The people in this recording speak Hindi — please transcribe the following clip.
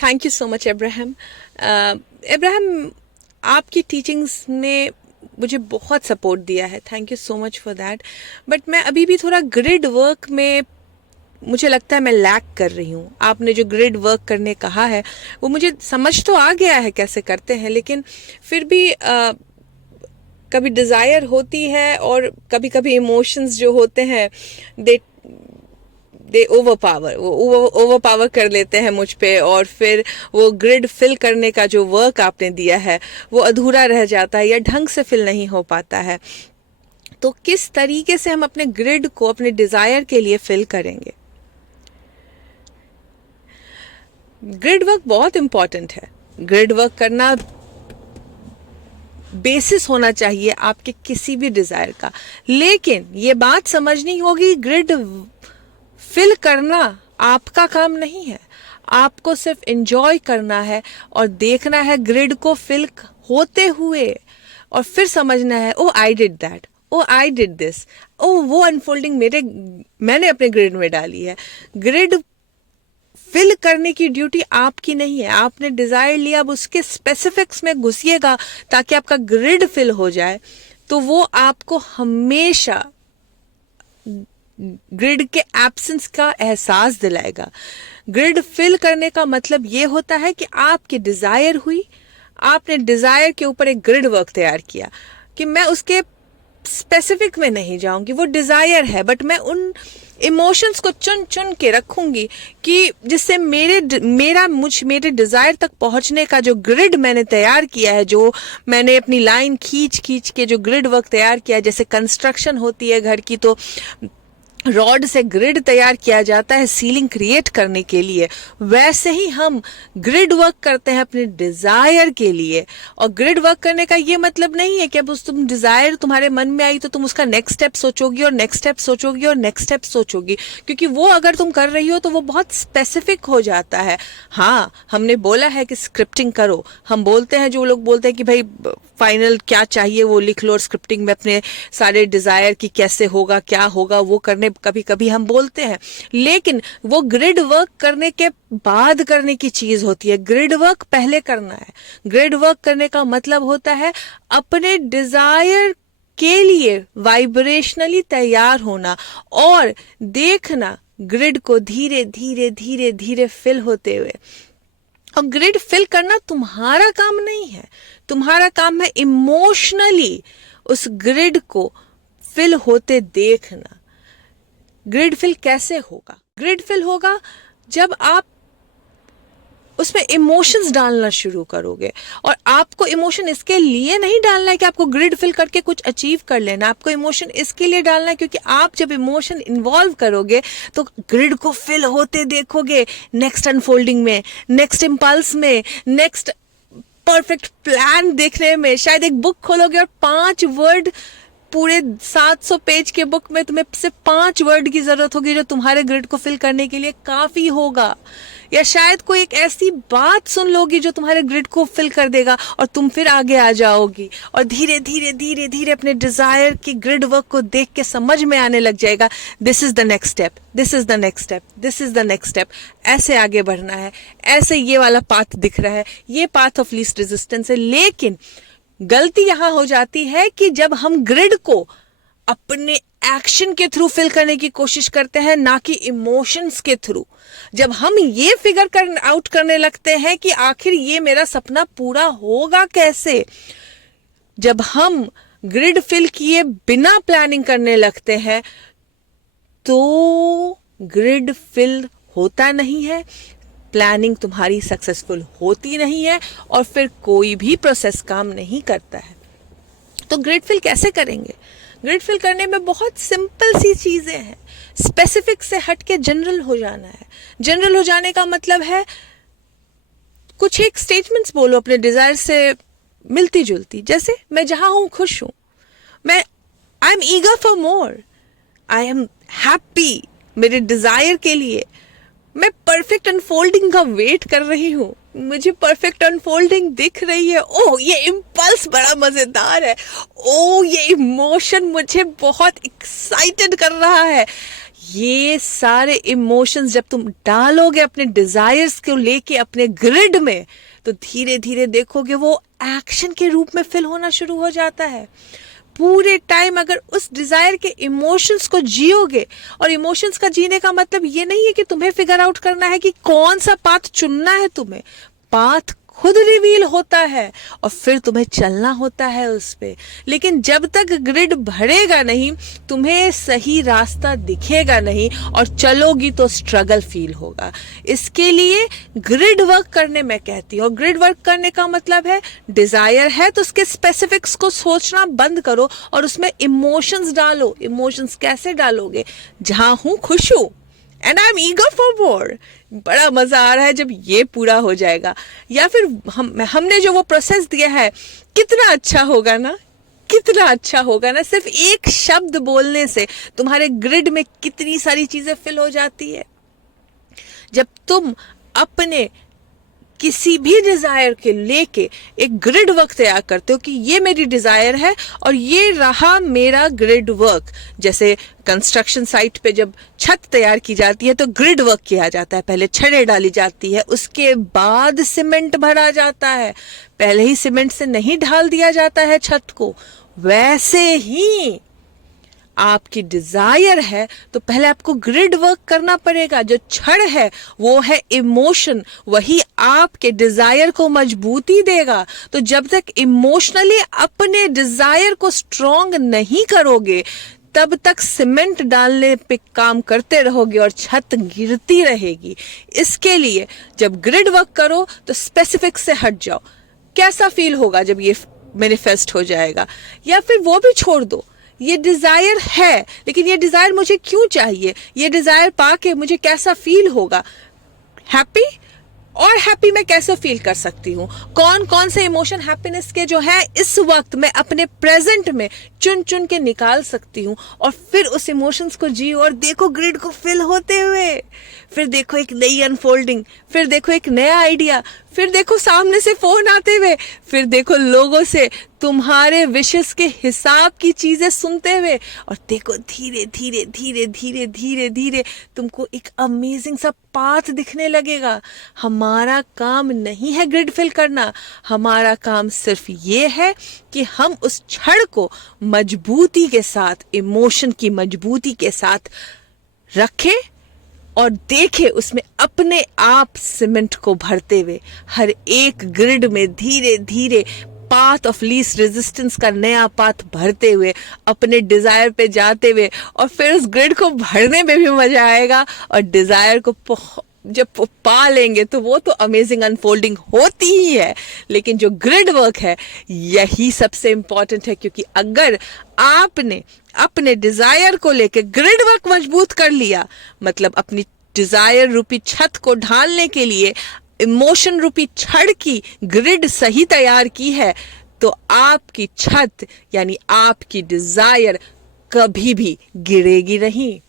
Thank you so much Abraham. Abraham, आपकी टीचिंग्स ने मुझे बहुत सपोर्ट दिया है, thank you so much for that. But मैं अभी भी थोड़ा ग्रिड वर्क में, मुझे लगता है मैं लैक कर रही हूँ। आपने जो ग्रिड वर्क करने कहा है वो मुझे समझ तो आ गया है कैसे करते हैं, लेकिन फिर भी कभी डिज़ायर होती है और कभी कभी इमोशंस जो होते हैं दे दे ओवर पावर कर लेते हैं मुझ पे, और फिर वो ग्रिड फिल करने का जो वर्क आपने दिया है वो अधूरा रह जाता है या ढंग से फिल नहीं हो पाता है। तो किस तरीके से हम अपने ग्रिड को अपने डिज़ायर के लिए फिल करेंगे? ग्रिड वर्क बहुत इंपॉर्टेंट है। ग्रिड वर्क करना बेसिस होना चाहिए आपके किसी भी डिज़ायर का, लेकिन ये बात समझनी होगी ग्रिड फिल करना आपका काम नहीं है। आपको सिर्फ एंजॉय करना है और देखना है ग्रिड को फिल होते हुए, और फिर समझना है oh I did that, oh I did this, oh वो अनफोल्डिंग मैंने अपने ग्रिड में डाली है। ग्रिड फिल करने की ड्यूटी आपकी नहीं है। आपने डिजायर लिया, अब उसके स्पेसिफिक्स में घुसिएगा ताकि आपका ग्रिड फिल हो जाए, तो वो आपको हमेशा ग्रिड के एब्सेंस का एहसास दिलाएगा। ग्रिड फिल करने का मतलब ये होता है कि आपकी डिजायर हुई, आपने डिजायर के ऊपर एक ग्रिड वर्क तैयार किया कि मैं उसके स्पेसिफिक में नहीं जाऊंगी, वो डिजायर है, बट मैं उन इमोशंस को चुन चुन के रखूंगी कि जिससे मेरे डिजायर तक पहुंचने का जो ग्रिड मैंने तैयार किया है, जो मैंने अपनी लाइन खींच खींच के जो ग्रिड वर्क तैयार किया है, जैसे कंस्ट्रक्शन होती है घर की तो रॉड से ग्रिड तैयार किया जाता है सीलिंग क्रिएट करने के लिए, वैसे ही हम ग्रिड वर्क करते हैं अपने डिजायर के लिए। और ग्रिड वर्क करने का ये मतलब नहीं है कि अब तुम डिजायर तुम्हारे मन में आई तो तुम उसका नेक्स्ट स्टेप सोचोगी और नेक्स्ट स्टेप सोचोगी और नेक्स्ट स्टेप सोचोगी, क्योंकि वो अगर तुम कर रही हो तो वो बहुत स्पेसिफिक हो जाता है। हाँ, हमने बोला है कि स्क्रिप्टिंग करो, हम बोलते हैं, जो लोग बोलते हैं कि भाई फाइनल क्या चाहिए वो लिख लो और स्क्रिप्टिंग में अपने सारे डिजायर की कैसे होगा क्या होगा वो करने कभी कभी हम बोलते हैं, लेकिन वो ग्रिड वर्क करने के बाद करने की चीज होती है। ग्रिड वर्क पहले करना है। ग्रिड वर्क करने का मतलब होता है अपने डिजायर के लिए वाइब्रेशनली तैयार होना और देखना ग्रिड को धीरे धीरे धीरे धीरे फिल होते हुए। और ग्रिड फिल करना तुम्हारा काम नहीं है, तुम्हारा काम है इमोशनली उस ग्रिड को फिल होते देखना। ग्रिड फिल कैसे होगा? ग्रिड फिल होगा जब आप उसमें इमोशंस डालना शुरू करोगे, और आपको इमोशन इसके लिए नहीं डालना है कि आपको ग्रिड फिल करके कुछ अचीव कर लेना। आपको इमोशन इसके लिए डालना है क्योंकि आप जब इमोशन इन्वॉल्व करोगे तो ग्रिड को फिल होते देखोगे, नेक्स्ट अनफोल्डिंग में, नेक्स्ट इम्पल्स में, नेक्स्ट परफेक्ट प्लान देखने में। शायद एक बुक खोलोगे और 5 वर्ड, पूरे 700 पेज के बुक में तुम्हें सिर्फ 5 वर्ड की जरूरत होगी जो तुम्हारे ग्रिड को फिल करने के लिए काफी होगा। या शायद कोई एक ऐसी बात सुन लोगी जो तुम्हारे ग्रिड को फिल कर देगा और तुम फिर आगे आ जाओगी, और धीरे धीरे धीरे धीरे अपने डिजायर की ग्रिड वर्क को देख के समझ में आने लग जाएगा, this is the next step, this is the next step, this is the next step, ऐसे आगे बढ़ना है, ऐसे ये वाला पाथ दिख रहा है, ये पाथ ऑफ लीस्ट रेजिस्टेंस है। लेकिन गलती यहां हो जाती है कि जब हम ग्रिड को अपने एक्शन के थ्रू फिल करने की कोशिश करते हैं, ना कि इमोशंस के थ्रू। जब हम ये फिगर आउट करने लगते हैं कि आखिर ये मेरा सपना पूरा होगा कैसे, जब हम ग्रिड फिल किए बिना प्लानिंग करने लगते हैं तो ग्रिड फिल होता नहीं है, प्लानिंग तुम्हारी सक्सेसफुल होती नहीं है, और फिर कोई भी प्रोसेस काम नहीं करता है। तो ग्रिड फिल कैसे करेंगे? ग्रिड फिल करने में बहुत सिंपल सी चीजें हैं। स्पेसिफिक से हट के जनरल हो जाना है। जनरल हो जाने का मतलब है कुछ एक स्टेटमेंट्स बोलो अपने डिजायर से मिलती जुलती, जैसे मैं जहां हूं खुश हूं, मैं I am eager for more, I am happy मेरे डिजायर के लिए, मैं परफेक्ट अनफोल्डिंग का वेट कर रही हूँ, मुझे परफेक्ट अनफोल्डिंग दिख रही है, ओह ये इम्पल्स बड़ा मजेदार है, ओह ये इमोशन मुझे बहुत एक्साइटेड कर रहा है, ये सारे इमोशंस जब तुम डालोगे अपने डिजायर्स को लेके अपने ग्रिड में, तो धीरे धीरे देखोगे वो एक्शन के रूप में फिल होना शुरू हो जाता है। पूरे टाइम अगर उस डिजायर के इमोशंस को जियोगे, और इमोशंस का जीने का मतलब ये नहीं है कि तुम्हें फिगर आउट करना है कि कौन सा पाथ चुनना है तुम्हें। पाथ खुद रिवील होता है और फिर तुम्हें चलना होता है उस पे। लेकिन जब तक ग्रिड भरेगा नहीं, तुम्हें सही रास्ता दिखेगा नहीं और चलोगी तो स्ट्रगल फील होगा। इसके लिए ग्रिड वर्क करने मैं कहती हूँ। ग्रिड वर्क करने का मतलब है डिजायर है तो उसके स्पेसिफिक्स को सोचना बंद करो और उसमें इमोशंस डालो। इमोशंस कैसे डालोगे? जहां हूं खुश हूं and I am eager for more. बड़ा मजा आ रहा है जब ये पूरा हो जाएगा। या फिर हमने जो वो प्रोसेस दिया है, कितना अच्छा होगा ना, कितना अच्छा होगा ना। सिर्फ एक शब्द बोलने से तुम्हारे ग्रिड में कितनी सारी चीजें फिल हो जाती है। जब तुम अपने किसी भी डिजायर के लेके एक ग्रिड वर्क तैयार करते हो कि ये मेरी डिजायर है और ये रहा मेरा ग्रिड वर्क। जैसे कंस्ट्रक्शन साइट पे जब छत तैयार की जाती है तो ग्रिड वर्क किया जाता है। पहले छड़ें डाली जाती है, उसके बाद सीमेंट भरा जाता है। पहले ही सीमेंट से नहीं ढाल दिया जाता है छत को। वैसे ही आपकी डिजायर है तो पहले आपको ग्रिड वर्क करना पड़ेगा। जो छड़ है वो है इमोशन, वही आपके डिजायर को मजबूती देगा। तो जब तक इमोशनली अपने डिजायर को स्ट्रॉन्ग नहीं करोगे, तब तक सीमेंट डालने पे काम करते रहोगे और छत गिरती रहेगी। इसके लिए जब ग्रिड वर्क करो तो स्पेसिफिक से हट जाओ। कैसा फील होगा जब ये मैनिफेस्ट हो जाएगा? या फिर वो भी छोड़ दो, ये डिजायर है लेकिन ये डिजायर मुझे क्यों चाहिए, ये डिजायर पाके मुझे कैसा फील होगा, हैप्पी। और हैप्पी मैं कैसे फील कर सकती हूँ? कौन कौन से इमोशन हैप्पीनेस के जो है इस वक्त मैं अपने प्रेजेंट में चुन चुन के निकाल सकती हूँ, और फिर उस इमोशंस को जियो और देखो ग्रिड को फिल होते हुए। फिर देखो एक नई अनफोल्डिंग, फिर देखो एक नया आइडिया, फिर देखो सामने से फोन आते हुए, फिर देखो लोगों से तुम्हारे विशेस के हिसाब की चीजें सुनते हुए, और देखो धीरे धीरे धीरे धीरे धीरे धीरे तुमको एक अमेजिंग सा पाथ दिखने लगेगा। हमारा काम नहीं है ग्रिड फिल करना, हमारा काम सिर्फ ये है कि हम उस छड़ को मजबूती के साथ, इमोशन की मजबूती के साथ रखें और देखे उसमें अपने आप सीमेंट को भरते हुए। हर एक ग्रिड में धीरे धीरे पाथ ऑफ लीस्ट रेजिस्टेंस का नया पाथ भरते हुए, अपने डिजायर पे जाते हुए, और फिर उस ग्रिड को भरने में भी मजा आएगा। और डिजायर को जब पा लेंगे तो वो तो अमेजिंग अनफोल्डिंग होती ही है। लेकिन जो ग्रिड वर्क है यही सबसे इंपॉर्टेंट है, क्योंकि अगर आपने अपने डिजायर को लेके ग्रिड वर्क मजबूत कर लिया, मतलब अपनी डिजायर रूपी छत को ढालने के लिए इमोशन रूपी छड़ की ग्रिड सही तैयार की है, तो आपकी छत यानी आपकी डिजायर कभी भी गिरेगी नहीं।